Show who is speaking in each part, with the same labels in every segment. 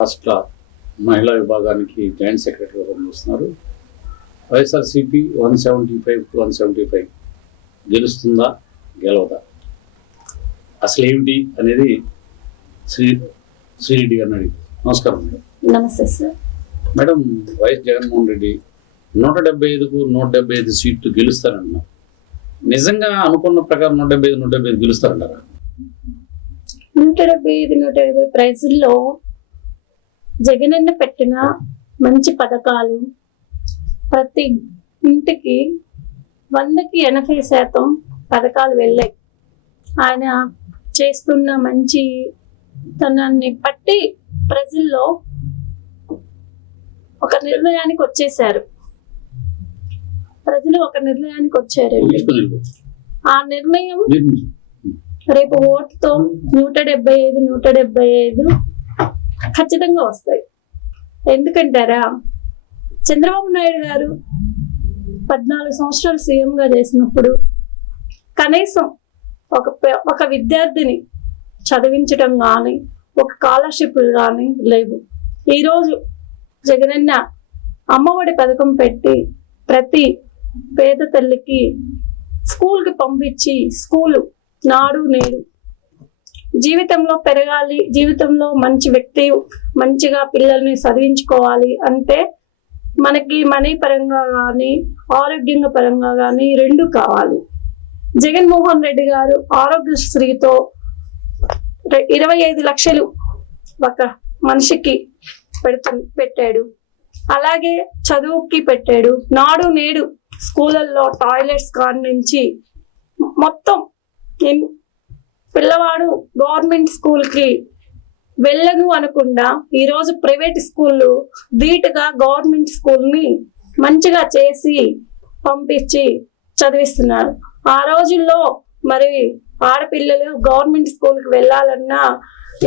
Speaker 1: రాష్ట్ర మహిళా విభాగానికి జాయింట్ సెక్రటరీగా పనిచేస్తున్నారు. YSRCP one seventy five to one seventy five గెలుస్తుందా గెలవదా? అసలు ఏమిటి అనేది శ్రీ శ్రీరెడ్డి గారిని అడిగి నమస్కారం మేడం.
Speaker 2: నమస్తే sir.
Speaker 1: Madam YS Jaganmohan Reddy నూట డెబ్బై ఐదుకు నూట డెబ్బై ఐదు సీట్లు గెలుస్తారన్నారు నిజంగా అనుకున్న ప్రకారం నూట డెబ్బై ఐదు నూట డెబ్బై ఐదు గెలుస్తారంటారా?
Speaker 2: నూట డెబ్బై ఐదు నూట డెబ్బై ప్రైజుల్లో జగనన్న పెట్టిన మంచి పథకాలు ప్రతి ఇంటికి వందకి ఎనభై శాతం పథకాలు వెళ్ళాయి ఆయన చేస్తున్న మంచి తనాన్ని బట్టి ప్రజల్లో ఒక నిర్ణయానికి వచ్చేసారు ప్రజలు ఒక నిర్ణయానికి వచ్చారండి
Speaker 1: వెళ్ళిపో.
Speaker 2: ఆ నిర్ణయం రేపు ఓటుతో నూట డెబ్బై ఐదు నూట డెబ్బై ఐదు ఖచ్చితంగా వస్తాయి. ఎందుకంటారా? చంద్రబాబు నాయుడు గారు పద్నాలుగు సంవత్సరాలు సీఎంగా చేసినప్పుడు కనీసం ఒక ఒక విద్యార్థిని చదివించడం కానీ ఒక స్కాలర్షిప్లు కానీ లేవు. ఈరోజు జగనన్న అమ్మఒడి పథకం పెట్టి ప్రతి పేద తల్లికి స్కూల్కి పంపించి స్కూలు నాడు నేడు జీవితంలో పెరగాలి జీవితంలో మంచి వ్యక్తి మంచిగా పిల్లల్ని చదివించుకోవాలి అంటే మనకి మనీ పరంగా కానీ ఆరోగ్యంగా పరంగా కానీ రెండు కావాలి. జగన్మోహన్ రెడ్డి గారు ఆరోగ్యశ్రీతో ఇరవై ఐదు లక్షలు ఒక మనిషికి పెడుతు పెట్టాడు. అలాగే చదువుకి పెట్టాడు. నాడు నేడు స్కూళ్ళల్లో టాయిలెట్స్ కాడి నుంచి మొత్తం పిల్లవాడు గవర్నమెంట్ స్కూల్కి వెళ్ళను అనకుండా ఈరోజు ప్రైవేట్ స్కూళ్ళు ధీటుగా గవర్నమెంట్ స్కూల్ని మంచిగా చేసి పంపించి చదివిస్తున్నారు. ఆ రోజుల్లో మరి ఆడపిల్లలు గవర్నమెంట్ స్కూల్కి వెళ్ళాలన్నా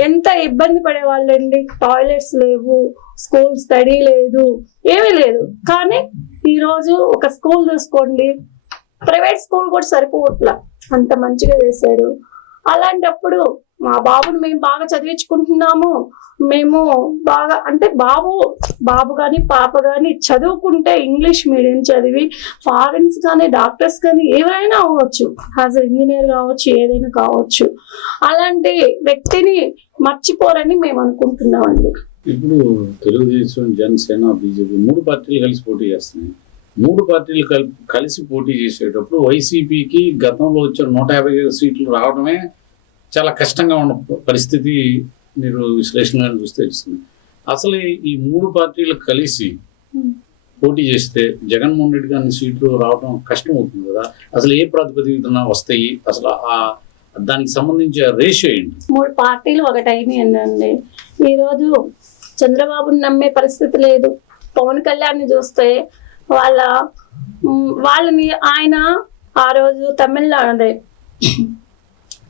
Speaker 2: ఎంత ఇబ్బంది పడేవాళ్ళండి? టాయిలెట్స్ లేవు స్కూల్ స్టడీ లేదు ఏమీ లేదు. కానీ ఈరోజు ఒక స్కూల్ చూసుకోండి. ప్రైవేట్ స్కూల్ కూడా సరిపోవట్లా అంత మంచిగా చేశాడు. అలాంటప్పుడు మా బాబుని మేము బాగా చదివించుకుంటున్నాము. మేము బాగా అంటే బాబు బాబు కానీ పాప కానీ చదువుకుంటే ఇంగ్లీష్ మీడియం చదివి ఫారెన్స్ కానీ డాక్టర్స్ కానీ ఏవైనా అవ్వచ్చు. యాజ్ ఇంజనీర్ కావచ్చు ఏదైనా కావచ్చు. అలాంటి వ్యక్తిని మర్చిపోరని మేము అనుకుంటున్నామండి.
Speaker 1: ఇప్పుడు తెలుగుదేశం జనసేన బీజేపీ మూడు పార్టీలు కలిసి పోటీ చేస్తున్నాయి. మూడు పార్టీలు కల్- కలిసి పోటీ చేసేటప్పుడు వైసీపీకి గతంలో వచ్చిన నూట యాభై ఐదు సీట్లు రావడమే చాలా కష్టంగా ఉన్న పరిస్థితి మీరు విశ్లేషణ చూస్తే తెలుస్తుంది అసలు ఈ మూడు పార్టీలు కలిసి పోటీ చేస్తే జగన్మోహన్ రెడ్డి గారిని సీట్లు రావడం కష్టం అవుతుంది కదా. అసలు ఏ ప్రాతిపదికన వస్తాయి? అసలు ఆ దానికి సంబంధించి రేషియో ఏంటి?
Speaker 2: మూడు పార్టీలు అండి ఈరోజు చంద్రబాబుని నమ్మే పరిస్థితి లేదు. పవన్ కళ్యాణ్ని చూస్తే వాళ్ళ వాళ్ళని ఆయన ఆ రోజు తమిళనాడు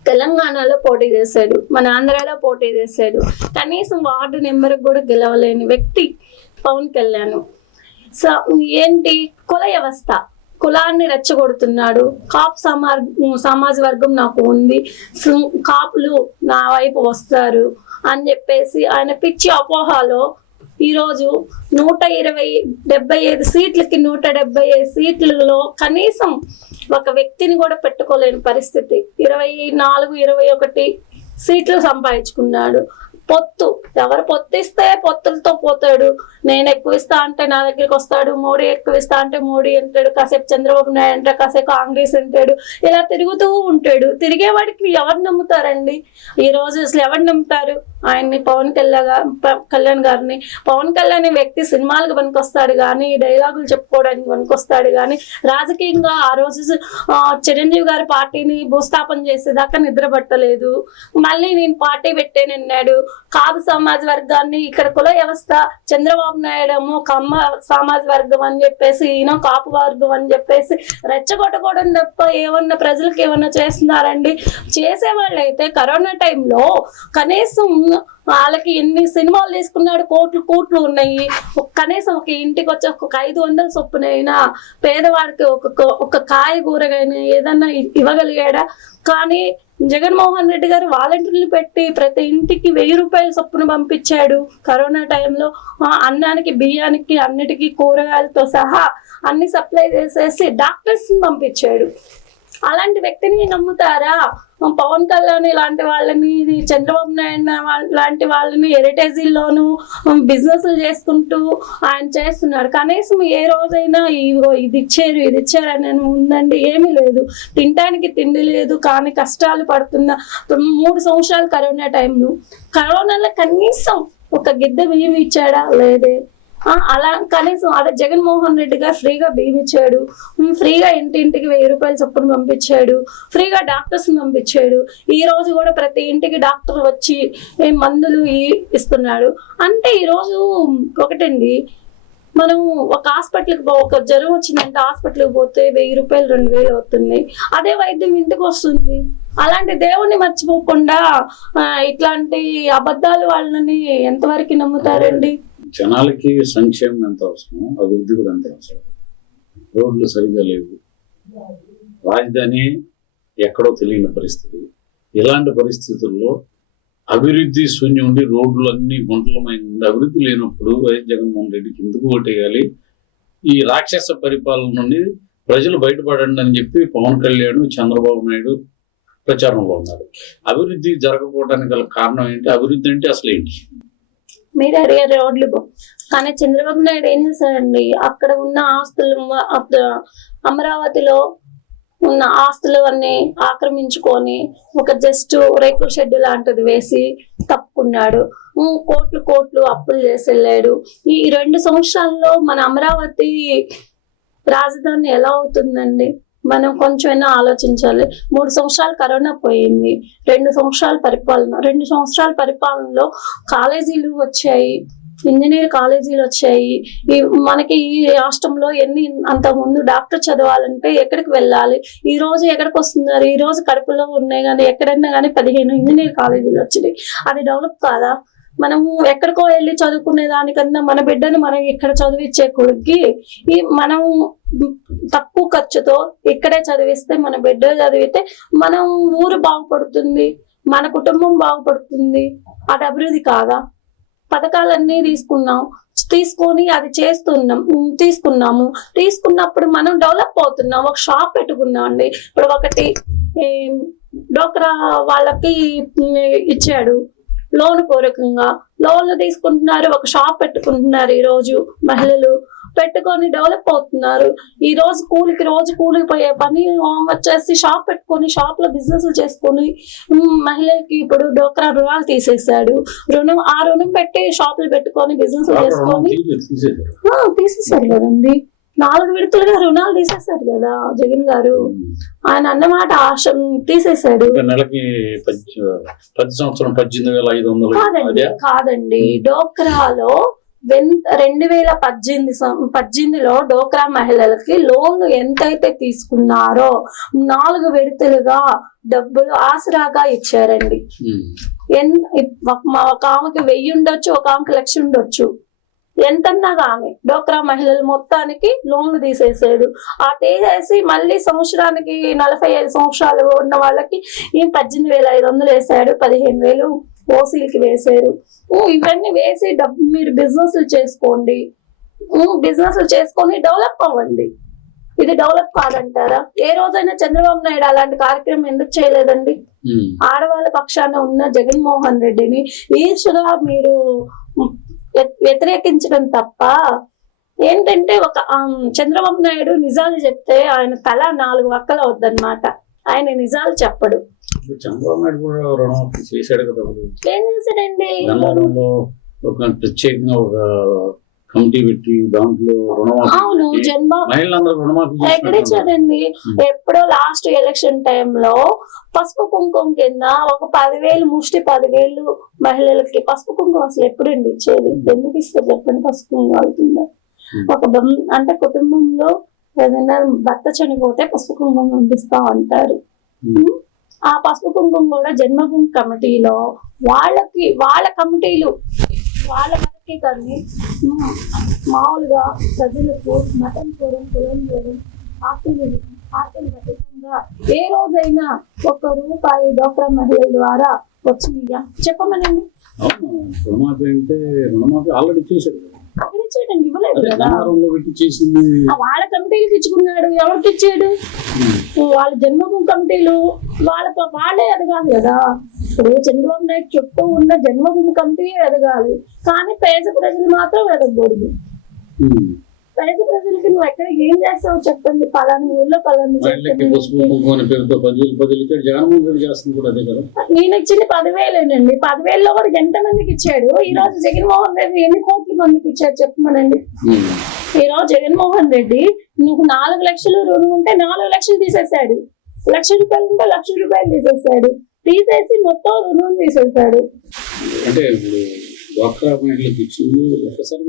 Speaker 2: తెలంగాణలో పోటీ చేశాడు. మన ఆంధ్రాలో పోటీ చేశాడు. కనీసం వార్డు నెంబర్ కూడా గెలవలేని వ్యక్తి పవన్ కళ్యాణ్. సో ఏంటి? కుల వ్యవస్థ. కులాన్ని రెచ్చగొడుతున్నాడు. కాపు సమా సమాజ వర్గం నాకు ఉంది. కాపులు నా వైపు వస్తారు అని చెప్పేసి ఆయన పిచ్చి అపోహలో ఈరోజు నూట ఇరవై డెబ్బై ఐదు సీట్లకి నూట డెబ్బై ఐదు సీట్లలో కనీసం ఒక వ్యక్తిని కూడా పెట్టుకోలేని పరిస్థితి. ఇరవై నాలుగు ఇరవై ఒకటి సీట్లు సంపాదించుకున్నాడు. పొత్తు. ఎవరు పొత్తిస్తే పొత్తులతో పోతాడు. నేను ఎక్కువ ఇస్తా అంటే నా దగ్గరికి వస్తాడు. మోడీ ఎక్కువ ఇస్తా అంటే మోడీ అంటాడు. కాసేపు చంద్రబాబు నాయుడు అంటే కాసేపు కాంగ్రెస్ అంటాడు. ఇలా తిరుగుతూ ఉంటాడు. తిరిగేవాడికి ఎవరు నమ్ముతారండి? ఈ రోజు అసలు ఎవరు నమ్ముతారు? ఆయన్ని పవన్ కళ్యాణ్ కళ్యాణ్ గారిని పవన్ కళ్యాణ్ వ్యక్తి సినిమాలకు పనికొస్తాడు కానీ డైలాగులు చెప్పుకోవడానికి పనికొస్తాడు కానీ రాజకీయంగా ఆ రోజు చిరంజీవి గారి పార్టీని భూస్థాపన చేసేదాకా నిద్రపట్టలేదు. మళ్ళీ నేను పార్టీ పెట్టానన్నాడు కాపు సమాజ వర్గాన్ని ఇక్కడ కుల వ్యవస్థ చంద్రబాబు నాయుడు ఏమో కమ్మ సమాజ వర్గం అని చెప్పేసి ఈయన కాపు వర్గం అని చెప్పేసి రెచ్చగొట్టకూడదు తప్ప ఏమన్నా ప్రజలకు ఏమన్నా చేస్తున్నారండి? చేసేవాళ్ళు అయితే కరోనా టైంలో కనీసం వాళ్ళకి ఎన్ని సినిమాలు తీసుకున్నాడు కోట్లు కోట్లు ఉన్నాయి. కనీసం ఒక ఇంటికి వచ్చి ఒక ఐదు వందల చొప్పునైనా పేదవాడికి ఒక ఒక కాయగూర కానీ ఏదన్నా ఇవ్వగలిగాడా? కానీ జగన్మోహన్ రెడ్డి గారు వాలంటీర్లు పెట్టి ప్రతి ఇంటికి వెయ్యి రూపాయల చొప్పున పంపించాడు కరోనా టైంలో. అన్నానికి బియ్యానికి అన్నిటికీ కూరగాయలతో సహా అన్ని సప్లై చేసేసి డాక్టర్స్ పంపించాడు. అలాంటి వ్యక్తిని నమ్ముతారా? పవన్ కళ్యాణ్ ఇలాంటి వాళ్ళని ఇది చంద్రబాబు నాయుడు లాంటి వాళ్ళని హెరిటేజీల్లోనూ బిజినెస్లు చేసుకుంటూ ఆయన చేస్తున్నారు. కనీసం ఏ రోజైనా ఇగో ఇది ఇచ్చారు ఇది ఇచ్చారు అని ఉందండి ఏమీ లేదు. తినడానికి తిండి లేదు కానీ కష్టాలు పడుతున్న మూడు సంవత్సరాలు కరోనా టైంలో. కరోనాలో కనీసం ఒక గిద్ద బియ్యం ఇచ్చాడా? లేదే. అలా కనీసం అదే జగన్మోహన్ రెడ్డి గారు ఫ్రీగా బియ్యం ఇచ్చాడు. ఫ్రీగా ఇంటింటికి వెయ్యి రూపాయలు చొప్పున పంపించాడు. ఫ్రీగా డాక్టర్స్ పంపించాడు. ఈ రోజు కూడా ప్రతి ఇంటికి డాక్టర్ వచ్చి మందులు ఇస్తున్నాడు. అంటే ఈరోజు ఒకటండి. మనం ఒక హాస్పిటల్కి ఒక జ్వరం వచ్చిందంటే హాస్పిటల్కి పోతే వెయ్యి రూపాయలు రెండు వేలు అవుతుంది. అదే వైద్యం ఇంటికి వస్తుంది. అలాంటి దేవుణ్ణి మర్చిపోకుండా ఇట్లాంటి అబద్ధాలు వాళ్ళని ఎంతవరకు నమ్ముతారండి?
Speaker 1: జనాలకి సంక్షేమం ఎంత అవసరం అభివృద్ధి కూడా అంతే అవసరం. రోడ్లు సరిగ్గా లేవు. రాజధాని ఎక్కడో తెలియని పరిస్థితి. ఇలాంటి పరిస్థితుల్లో అభివృద్ధి శూన్యం ఉండి రోడ్లు అన్ని గుంటలమైన ఉండి అభివృద్ధి లేనప్పుడు వైఎస్ జగన్మోహన్ రెడ్డికి ఎందుకు ఓటేయాలి? ఈ రాక్షస పరిపాలన నుండి ప్రజలు బయటపడండి అని చెప్పి పవన్ కళ్యాణ్ చంద్రబాబు నాయుడు ప్రచారంలో ఉన్నారు. అభివృద్ధి జరగకపోవడానికి గల కారణం ఏంటి? అభివృద్ధి అంటే అసలు ఏంటి
Speaker 2: మీరు అడిగారు రోడ్లు కానీ చంద్రబాబు నాయుడు ఏం చేశారండి అక్కడ ఉన్న ఆస్తులు అమరావతిలో ఉన్న ఆస్తులు అన్ని ఆక్రమించుకొని ఒక జస్ట్ రేకుల షెడ్ లాంటిది వేసి తప్పుకున్నాడు. కోట్లు కోట్లు అప్పులు చేసి వెళ్ళాడు ఈ రెండు సంవత్సరాల్లో మన అమరావతి రాజధాని ఎలా అవుతుందండి? మనం కొంచెమైనా ఆలోచించాలి. మూడు సంవత్సరాలు కరోనా పోయింది. రెండు సంవత్సరాల పరిపాలన రెండు సంవత్సరాల పరిపాలనలో కాలేజీలు వచ్చాయి. ఇంజనీర్ కాలేజీలు వచ్చాయి. ఈ మనకి ఈ రాష్ట్రంలో ఎన్ని అంత ముందు డాక్టర్ చదవాలంటే ఎక్కడికి వెళ్ళాలి? ఈ రోజు ఎక్కడికి వస్తున్నారు? ఈ రోజు కడుపులో ఉన్నాయి కానీ ఎక్కడన్నా కానీ పదిహేను ఇంజనీర్ కాలేజీలు వచ్చినాయి. అది డెవలప్ కాదా? మనము ఎక్కడికో వెళ్ళి చదువుకునే దానికన్నా మన బిడ్డను మనం ఇక్కడ చదివించే కొడుక్కి ఈ మనం తక్కువ ఖర్చుతో ఇక్కడే చదివిస్తే మన బిడ్డ చదివితే మనం ఊరు బాగుపడుతుంది మన కుటుంబం బాగుపడుతుంది. అది అభివృద్ధి కాదా? పథకాలన్నీ తీసుకున్నాం తీసుకొని అది చేస్తున్నాం తీసుకున్నాము. తీసుకున్నప్పుడు మనం డెవలప్ అవుతున్నాం. ఒక షాప్ పెట్టుకున్నాం అండి. ఇప్పుడు ఒకటి డోక్రా వాళ్ళకి ఇచ్చాడు. లోన్ పూర్వకంగా లోన్లు తీసుకుంటున్నారు ఒక షాప్ పెట్టుకుంటున్నారు ఈ రోజు మహిళలు. పెట్టుకొని డెవలప్ అవుతున్నారు. ఈ రోజు కూలికి రోజు కూలికి పోయే పని వచ్చేసి షాప్ పెట్టుకొని షాప్లో బిజినెస్ చేసుకొని మహిళలకి ఇప్పుడు డోక్రా రుణాలు తీసేశాడు. రుణం ఆ రుణం పెట్టి షాపులు పెట్టుకొని బిజినెస్ చేసుకొని
Speaker 1: తీ- తీసేశారు.
Speaker 2: ఆ, తీసేశారు కదండి. నాలుగు విడతలుగా రుణాలు తీసేశారు కదా జగన్ గారు. ఆయన అన్నమాట ఆశ తీసేశాడు.
Speaker 1: నెలకి పది సంవత్సరం పద్దెనిమిది వేల ఐదు వందలు
Speaker 2: కాదండి కాదండి. డోక్రాలో రెండు వేల పద్దెనిమిది పద్దెనిమిదిలో డోక్రా మహిళలకి లోన్లు ఎంతైతే తీసుకున్నారో నాలుగు విడతలుగా డబ్బులు ఆసరాగా ఇచ్చారండి. ఒక ఆమెకి వెయ్యి ఉండొచ్చు ఒక ఆమెకి లక్ష ఉండొచ్చు. ఎంతన్నా కానీ డోక్రా మహిళలు మొత్తానికి లోన్లు తీసేసాడు. ఆ తీసేసి మళ్ళీ సంవత్సరానికి నలభై ఐదు సంవత్సరాలు ఉన్న వాళ్ళకి ఈ పద్దెనిమిది వేల ఐదు వందలు వేసాడు పదిహేను వేలు ఓసీలకి వేసారు. ఇవన్నీ వేసి డబ్బు మీరు బిజినెస్ చేసుకోండి. బిజినెస్ చేసుకొని డెవలప్ అవ్వండి. ఇది డెవలప్ కాదంటారా? ఏ రోజైనా చంద్రబాబు నాయుడు అలాంటి కార్యక్రమం ఎందుకు చేయలేదండి. ఆడవాళ్ళ పక్షాన ఉన్న జగన్మోహన్ రెడ్డిని ఈర్షగా మీరు వ్యతిరేకించడం తప్ప ఏంటంటే ఒక చంద్రబాబు నాయుడు నిజాలు చెప్తే ఆయన తల నాలుగు వక్కలు అవుద్దన్నమాట. ఆయన నిజాలు చెప్పడు.
Speaker 1: చంద్రబాబు నాయుడు కూడా చేశాడు కదా.
Speaker 2: ఏం చేశాడండి?
Speaker 1: ప్రత్యేకంగా ఒక కమిటీ పెట్టి దాంట్లో
Speaker 2: అవును జన్మా ఎక్కడ
Speaker 1: Hmm.
Speaker 2: ఎప్పుడో లాస్ట్ ఎలక్షన్ టైంలో పసుపు కుంకుమ కింద ఒక పదివేలు ముష్టి పదివేలు మహిళలకి పసుపు కుంకుమ అసలు ఎప్పుడండి ఇచ్చేది ఎందుకు ఇస్తారు చెప్పండి పసుపు కుంకుమ
Speaker 1: Hmm.
Speaker 2: ఒక అంటే కుటుంబంలో ఏదైనా భర్త చనిపోతే పసుపు కుంకుమ పంపిస్తా అంటారు.
Speaker 1: Hmm.
Speaker 2: ఆ పసుపు కుంకుమ కూడా జన్మభూమి కమిటీలో వాళ్ళకి వాళ్ళ కమిటీలు వాళ్ళ కానీ ఉమ్, మామూలుగా ప్రజలకు మతం చూడం కులం చూడం పార్టీలు పార్టీలు అతీతంగా ఆధారంగా ఏ రోజైనా ఒక్క రూపాయి డోక్రా మహిళల ద్వారా వచ్చినాయా? చెప్పమనండి.
Speaker 1: అవును రుణమాఫీ అంటే రుణమాఫీ ఆల్రెడీ చేశాడు
Speaker 2: అక్కడ చేయడండి ఇవ్వలేదు
Speaker 1: అదే
Speaker 2: కదా. వాళ్ళ కమిటీలకు ఇచ్చుకున్నాడు ఎవరికి ఇచ్చాడు? వాళ్ళ జన్మభూమి కమిటీలు వాళ్ళ వాళ్ళే ఎదగాలి కదా. ఇప్పుడు చంద్రబాబు నాయుడు చుట్టూ ఉన్న జన్మభూమి కమిటీ ఎదగాలి. కానీ పేద ప్రజలు మాత్రం ఎదగకూడదు. పేద ప్రజలకి నువ్వు ఎక్కడ ఏం చేస్తావు చెప్పండి. పలానా ఊర్లో పలానా నేను ఇచ్చింది పదివేలేనండి. పదివేలలో కూడా ఎంత మందికి ఇచ్చాడు. ఈ రోజు జగన్మోహన్ రెడ్డి ఎన్ని కోట్ల మందికి ఇచ్చాడు చెప్పమనండి. ఈ రోజు జగన్మోహన్ రెడ్డి నువ్వు నాలుగు లక్షలు రుణం ఉంటే నాలుగు లక్షలు తీసేశాడు. లక్ష రూపాయలు ఉంటే లక్ష రూపాయలు తీసేశాడు. తీసేసి మొత్తం రుణం తీసేశాడు
Speaker 1: అంటే ఇప్పుడు డ్వాక్రా మహిళలకు ఇచ్చింది ఒక్కసారి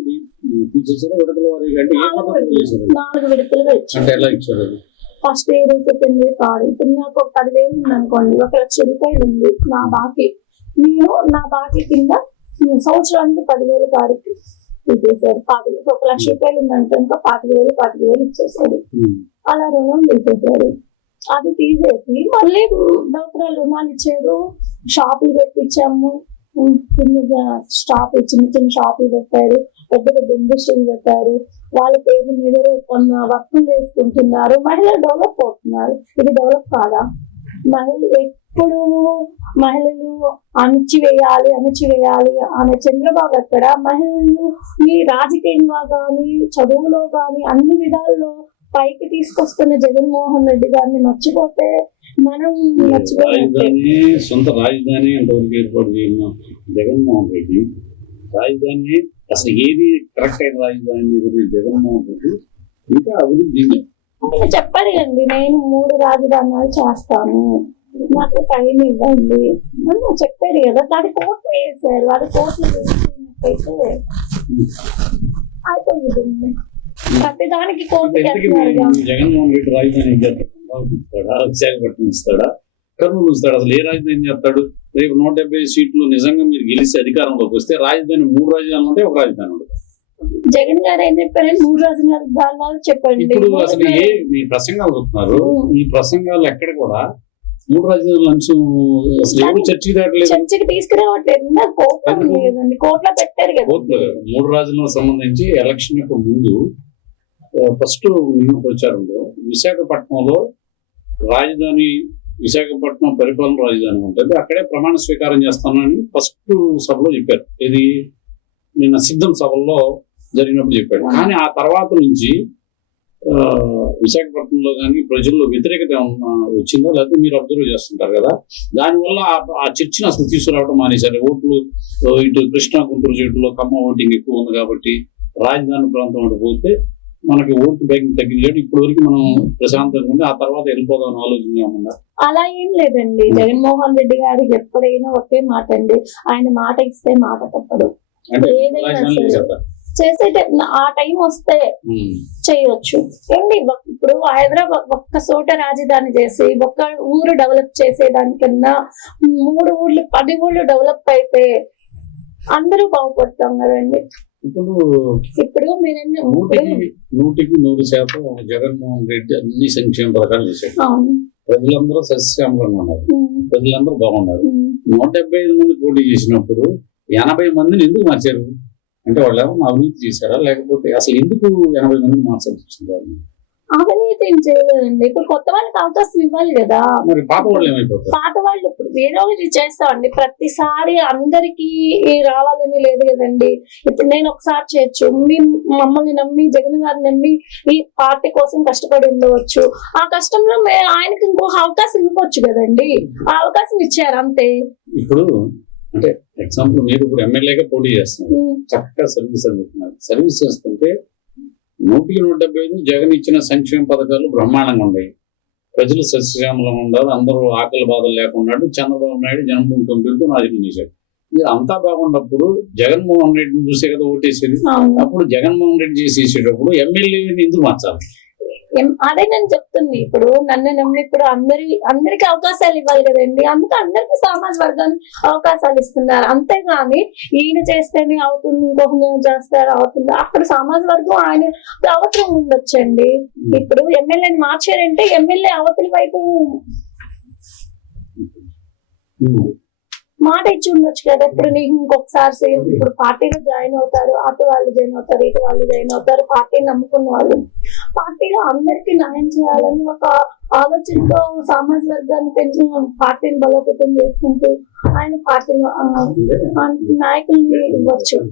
Speaker 1: తీసేసారా? విడతల వారికి అంటే ఏ పద్ధతిలో చేశారు
Speaker 2: నాలుగు విడతలుగా ఇచ్చాడు.
Speaker 1: అంటే ఎలా ఇచ్చారు అది?
Speaker 2: First year second year third ఇప్పుడు నాకు ఒక పదివేలు ఉంది అనుకోండి ఒక లక్ష రూపాయలు ఉంది నా బాకీ. నేను నా బాకీ కింద సంవత్సరానికి పదివేలు కాడికి తీసేశాడు పాతిక ఒక లక్ష రూపాయలు ఉందంటే ఇంకా పాతిక వేలు పాతిక వేలు ఇచ్చేసాడు. అలా రుణం తీసేశారు అది తీసేసి మళ్ళీ డాక్టర్ రుణాలు ఇచ్చారు. షాపులు పెట్టించాము. కింద స్టాప్ చిన్న చిన్న షాపులు పెట్టారు. పెద్ద పెద్ద ఇండస్ట్రీలు పెట్టారు. వాళ్ళ పేరు మీద కొన్న వర్కులు చేసుకుంటున్నారు. మహిళలు డెవలప్ అవుతున్నారు. ఇది డెవలప్ కాదా? మహిళలు ఎప్పుడు మహిళలు అణచివేయాలి అణచివేయాలి అనే చంద్రబాబు ఎక్కడ? మహిళలు ఈ రాజకీయంగా కానీ చదువులో కానీ అన్ని విధాల్లో పైకి తీసుకొస్తున్న జగన్మోహన్ రెడ్డి గారిని మర్చిపోతే మనం
Speaker 1: రాజధాని సొంత రాజధాని ఎంతవరకు ఏర్పాటు చేయను? జగన్మోహన్ రెడ్డి. రాజధాని అసలు ఏది కరెక్ట్ అయిన రాజధాని జగన్మోహన్ రెడ్డి. ఇంకా అభివృద్ధి
Speaker 2: చెప్పారు కండి నేను మూడు రాజధానులు చేస్తాను. నాకు టైం ఇవ్వండి. అని చెప్పారు కదా దాని కోట్లు వేసారు అది కోట్లు వేసినట్టయితే అయిపోయింది ప్రతి దానికి కోట్లు
Speaker 1: ఇంతకీ
Speaker 2: వేస్తున్నారు
Speaker 1: మీ జగన్మోహన్ రెడ్డి రాజధాని ఏం చేస్తాడు? విశాఖపట్నం ఇస్తాడా? కర్నూలు ఇస్తాడు? అసలు ఏ రాజధాని చేస్తాడు? రేపు నూట డెబ్బై సీట్లు నిజంగా మీరు గెలిచి అధికారంలోకి వస్తే రాజధాని మూడు రాజధానులు ఉంటే ఒక రాజధాని ఉంటుంది.
Speaker 2: జగన్ గారు ఏం చెప్పారు మూడు రాజధానులు చెప్పండి.
Speaker 1: ఇప్పుడు అసలు ఏ మీ ప్రసంగాలు చూస్తున్నారు? ఈ ప్రసంగాలు ఎక్కడ కూడా మూడు రాజధానుల అంశం అసలు ఎవరు చర్చకి దాటలేదు?
Speaker 2: చర్చకి తీసుకురావట్లేదు కోర్టులో పెట్టారు కదా.
Speaker 1: మూడు రాజధానులకు సంబంధించి ఎలక్షన్ యొక్క ముందు ఫస్ట్ నిన్న ప్రచారంలో విశాఖపట్నంలో రాజధాని విశాఖపట్నం పరిపాలన రాజధాని ఉంటుంది. అక్కడే ప్రమాణ స్వీకారం చేస్తానని ఫస్ట్ సభలో చెప్పారు. ఇది నిన్న సిద్ధం సభల్లో జరిగినప్పుడు చెప్పాడు కానీ ఆ తర్వాత నుంచి ఆ, విశాఖపట్నంలో కానీ ప్రజల్లో వ్యతిరేకత వచ్చిందో? లేకపోతే మీరు అబ్జర్వ్ చేస్తుంటారు కదా? దానివల్ల ఆ- చర్చను అసలు తీసుకురావడం మానేశారు. ఓట్లు ఇటు కృష్ణా గుంటూరు చెట్టులో కమ్మ ఓటింగ్ ఎక్కువ ఉంది కాబట్టి రాజధాని ప్రాంతం అటు పోతే మనకి ఓటు బ్యాంక్ కాబట్టి ఇప్పటి వరకు మనం ప్రశాంతంగా ఆ తర్వాత వెళ్ళిపోదాం ఆలోచన
Speaker 2: అలా ఏం లేదండి. జగన్మోహన్ రెడ్డి గారు ఎప్పుడైనా ఒకే మాట అండి. ఆయన మాట ఇస్తే మాట తప్పడు ఏదైనా. చేసే ఆ టైం వస్తే
Speaker 1: ఉమ్.
Speaker 2: చేయొచ్చు. ఏంటి ఇప్పుడు హైదరాబాద్ ఒక్క చోట రాజధాని చేసి ఒక్క ఊరు డెవలప్ చేసేదానికన్నా మూడు ఊర్లు పది ఊర్లు డెవలప్ అయితే అందరూ బాగుపడతాం కదండి.
Speaker 1: ఇప్పుడు నూటికి నూటికి నూరు శాతం జగన్మోహన్ రెడ్డి అన్ని సంక్షేమ పథకాలు చేశాడు.
Speaker 2: అవును.
Speaker 1: ప్రజలందరూ సస్యశ్యామలంగా ఉన్నారు. ప్రజలందరూ బాగున్నారు. నూట డెబ్బై ఐదు మంది పోటీ చేసినప్పుడు ఎనభై మందిని ఎందుకు మార్చారు? అంటే వాళ్ళు ఏమన్నా అవినీతి చేశారా? లేకపోతే అసలు ఎందుకు ఎనభై మందిని మార్చాల్సి వచ్చింది?
Speaker 2: అవినీతి ఏం చేయలేదండి. ఇప్పుడు కొత్త వాళ్ళకి అవకాశం ఇవ్వాలి కదా.
Speaker 1: పాత వాళ్ళు
Speaker 2: ఇప్పుడు వేరే వాళ్ళు చేస్తామండి. ప్రతిసారి అందరికి రావాలని లేదు కదండి. ఇప్పుడు నేను ఒకసారి చేయొచ్చు. మీ మమ్మల్ని నమ్మి జగన్ గారిని నమ్మి ఈ పార్టీ కోసం కష్టపడి ఉండవచ్చు. ఆ కష్టంలో ఆయనకి ఇంకొక అవకాశం ఇవ్వచ్చు కదండి. ఆ అవకాశం ఇచ్చారు అంతే.
Speaker 1: ఇప్పుడు అంటే ఎగ్జాంపుల్ మీరు ఇప్పుడు ఎమ్మెల్యేగా పోటీ చేస్తున్నారు. చక్కగా సర్వీస్ అందుతున్నారు. సర్వీస్ చేస్తుంటే నూటికి నూట డెబ్బై ఐదు జగన్ ఇచ్చిన సంక్షేమ పథకాలు బ్రహ్మాండంగా ఉన్నాయి. ప్రజలు సస్యశ్యామలంగా ఉండాలి అందరూ ఆకలి బాధలు లేకుండా చంద్రబాబు నాయుడు జన్మభూమి కంపెనీతో నాశనం చేశాడు. ఇది అంతా బాగున్నప్పుడు జగన్మోహన్ రెడ్డిని చూసే కదా ఓటేసేది. అప్పుడు జగన్మోహన్ రెడ్డి చేసేసేటప్పుడు ఎమ్మెల్యేని ఎందుకు మార్చాలి?
Speaker 2: అదే నేను చెప్తుంది ఇప్పుడు నన్ను నమ్మి ఇప్పుడు అందరి అందరికి అవకాశాలు ఇవ్వాలి కదండి. అందుకే అందరికి సమాజ వర్గానికి అవకాశాలు ఇస్తున్నారు. అంతేగాని ఈయన చేస్తేనే అవుతుంది ఇంకొక చేస్తారు అవుతుంది? అక్కడ సమాజ వర్గం ఆయన అవతలం ఉండొచ్చండి. ఇప్పుడు ఎమ్మెల్యేని మార్చారంటే ఎమ్మెల్యే అవతలి వైపు. మాట ఇచ్చి ఉండొచ్చు కదా. ఇప్పుడు నీకు ఇంకొకసారి సేమ్ ఇప్పుడు పార్టీలో జాయిన్ అవుతారు అటు వాళ్ళు జాయిన్ అవుతారు ఇటు వాళ్ళు జాయిన్ అవుతారు పార్టీని నమ్ముకున్న వాళ్ళు. పార్టీలో అందరికీ న్యాయం చేయాలని ఒక ఆలోచనతో సామాజిక వర్గాన్ని పెంచి పార్టీని బలోపేతం చేసుకుంటూ ఆయన పార్టీలో నాయకుల్ని ఇవ్వచ్చు.